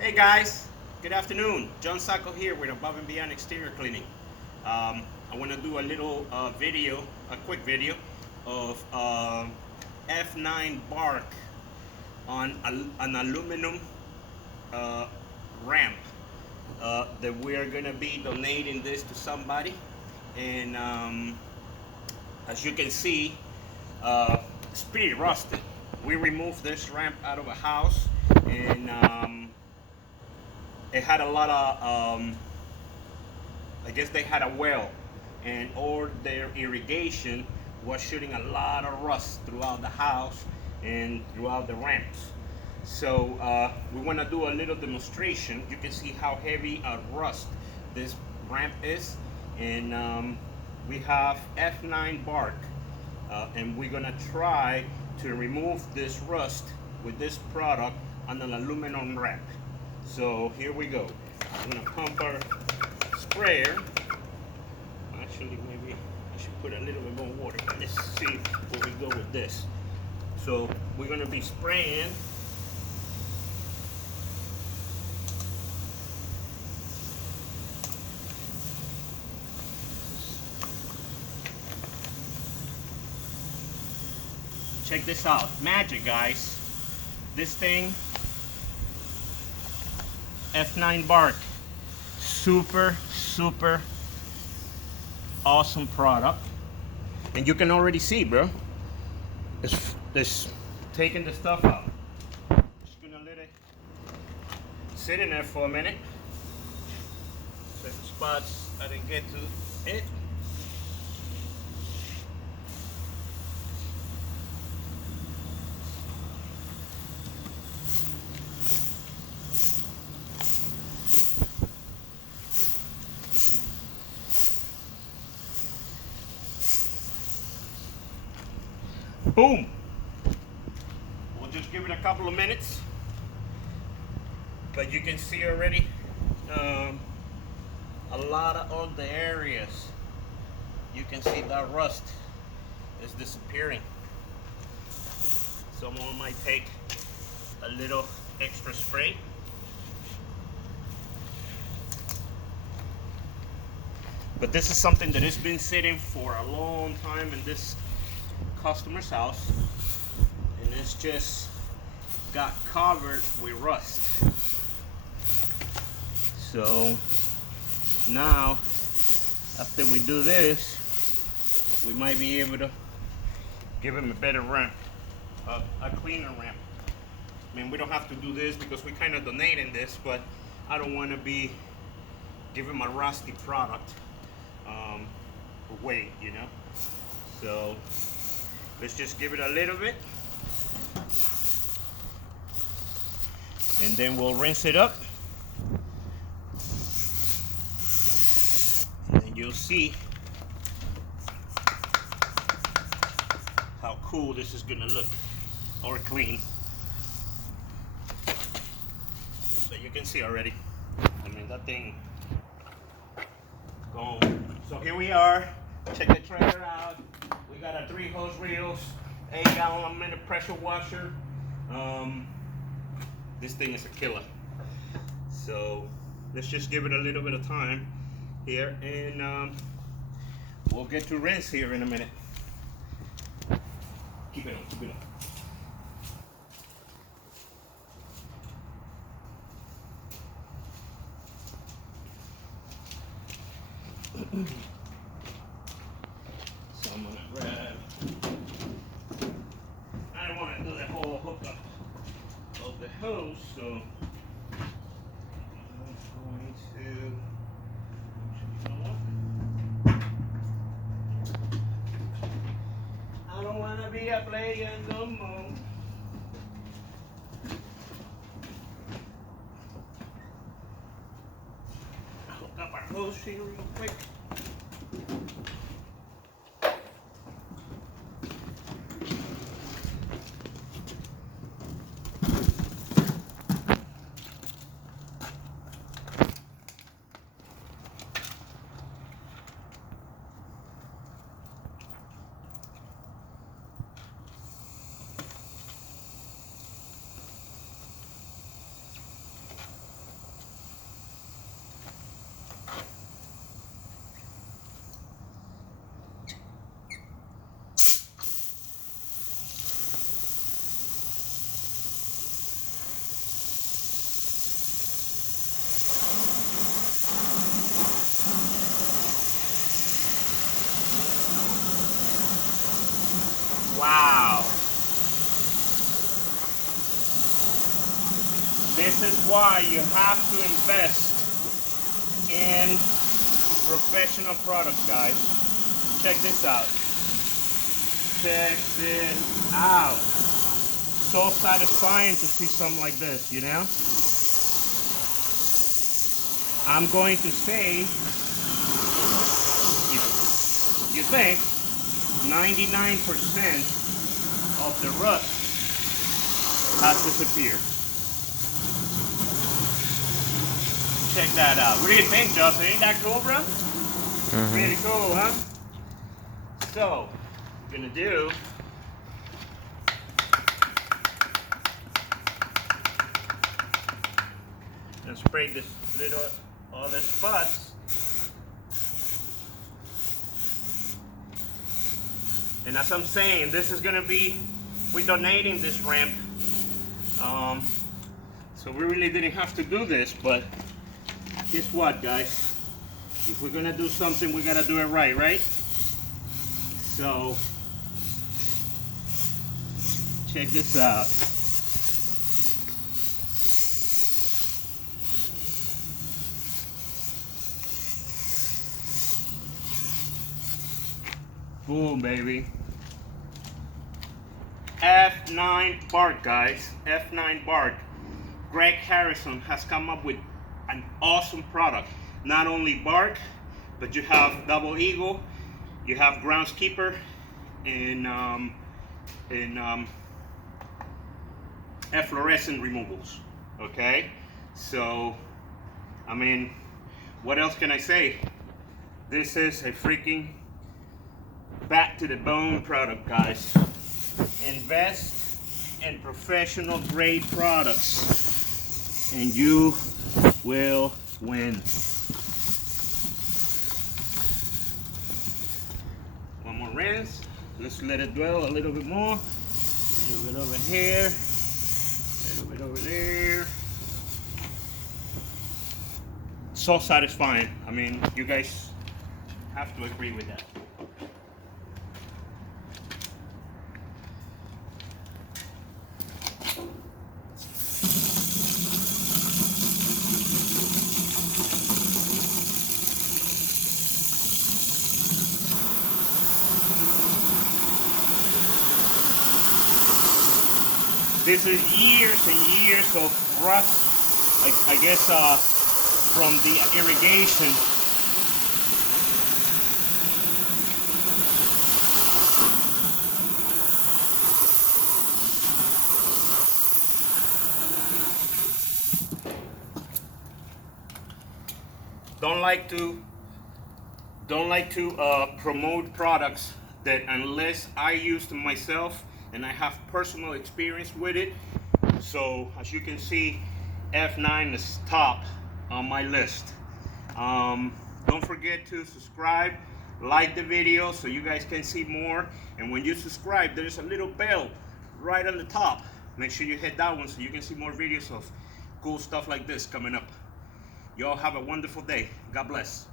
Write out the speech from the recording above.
Hey guys, good afternoon. John Sacco here with Above and Beyond Exterior Cleaning. I want to do a little video, a quick video of F9 Barc on an aluminum uh, ramp that we are going to be donating this to somebody. And as you can see, it's pretty rusted. We removed this ramp out of a house and it had a lot of I guess they had a well, and all their irrigation was shooting a lot of rust throughout the house and throughout the ramps. So we want to do a little demonstration. You can see how heavy a rust this ramp is, and we have F9 Barc, and we're gonna try to remove this rust with this product on an aluminum ramp. So here we go. I'm gonna pump our sprayer. Actually, maybe I should put a little bit more water. Let's see where we go with this. So we're gonna be spraying. Check this out. Magic, guys. This thing, F9 Barc. Super awesome product. And you can already see, bro. It's taking the stuff out. Just gonna let it sit in there for a minute. Certain spots I didn't get to it. Boom! We'll just give it a couple of minutes. But you can see already a lot of the areas. You can see that rust is disappearing. Someone might take a little extra spray. But this is something that has been sitting for a long time in this customer's house, and it's just got covered with rust. So now, after we do this, we might be able to give him a better ramp, a cleaner ramp. I mean, we don't have to do this because we kind of donating this, but I don't want to be giving a rusty product away, you know. So let's just give it a little bit, and then we'll rinse it up, and then you'll see how cool this is gonna look, or clean. So you can see already. I mean, that thing gone. So here we are. Check the trailer out. We got our 3 hose reels, 8-gallon pressure washer. This thing is a killer. So let's just give it a little bit of time here, and we'll get to rinse here in a minute. Keep it on, keep it on. So I'm gonna grab, I don't want to do the whole hookup of the hose, so I'm going to, you know what? I don't want to be a player no more. Hook up our hose here real quick. This is why you have to invest in professional products, guys. Check this out. Check this out. So satisfying to see something like this, you know? I'm going to say, if you think 99% of the rust has disappeared. Check that out. What do you think, Justin? Ain't that cool, bro? Pretty cool, huh? So, what we're gonna do, and spray this little other spots. And as I'm saying, this is gonna be, we're donating this ramp. So we really didn't have to do this, but guess what, guys? If we're gonna do something, we gotta do it right, right? So, check this out. Boom, baby. F9 Barc, guys. F9 Barc. Greg Harrison has come up with an awesome product. Not only bark, but you have Double Eagle, you have Groundskeeper, and efflorescent removals. Okay, so I mean, what else can I say? This is a freaking back to the bone product, guys. Invest in professional grade products and you will win. One more rinse. Let's let it dwell a little bit more. A little bit over here, a little bit over there. So satisfying. I mean, you guys have to agree with that. This is years and years of rust, I guess, from the irrigation. Don't like to promote products that unless I use them myself and I have personal experience with it. So as you can see, F9 is top on my list. Don't forget to subscribe, like the video so you guys can see more. And when you subscribe, there's a little bell right on the top. Make sure you hit that one so you can see more videos of cool stuff like this coming up. Y'all have a wonderful day. God bless.